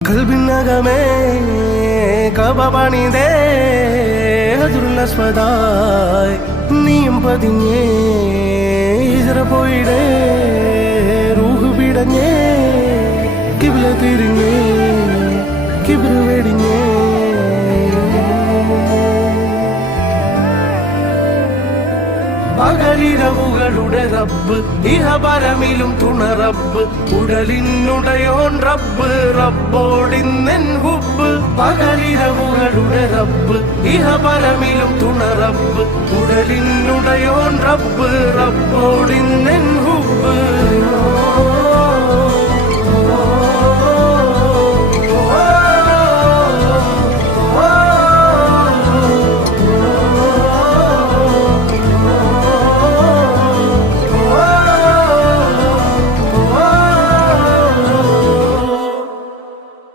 കൽബിനകമേ കബപണിതേ ഹജറുൽ-അസ്വദായി നീയും പതിഞ്ഞേ ഹിജ്റ പോയിടേ റൂഹ് പിടഞ്ഞേ കിബ്ല തിരിഞ്ഞേ കിബ്ർ വെടിഞ്ഞേ പകലിരവുകളുടെ റബ്ബ് ഇഹപരമിലും തുണ റബ്ബ് ഉടലിനുടയോൻ റബ്ബ് റബ്ബോടിന്നെൻ ഹുബ്ബ് പകലിരവുകളുടെ റബ്ബ് ഇഹപരമിലും തുണ റബ്ബ് ഉടലിനുടയോൻ റബ്ബ് റബ്ബോടിന്നെൻ ഹുബ്ബ്